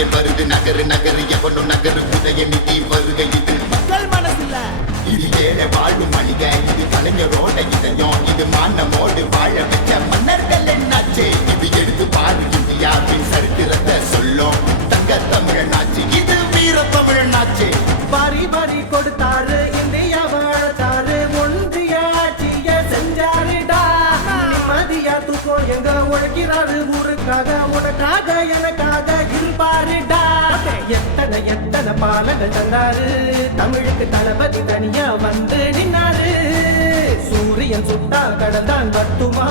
சூரியன் வருது நகரு நகரு எவனோ நகரு உதயநிதி வருகை இது மக்கள் மனசுல இது ஏழை வாழும் மனித இது கலைஞரோட இதயம் இது மானமோடு வாழ வச்ச மன்னர்கள் என்னாச்சு இது எடுத்து பாரு இந்தியாவின் சரித்திரத்தை சொல்லும் தங்க தமிழனாச்சு இது வீர தமிழனாச்சு பாரி பாரி கொடுத்தாரு இந்தியா வாழத்தாரு ஒன்றிய ஆட்சிய செஞ்சாருடா நிம்மதியா தூக்கம் எங்க உழைக்கிறாரு ஊருக்காக உனக்காக எனக்காக இருப்பாருடா எத்தனை எத்தனை பாலங்கள் தந்தாரு தமிழுக்கு தளபதி தனியா வந்து நின்னாரு சூரியன் சுட்டா கடந்தான் வட்டுமா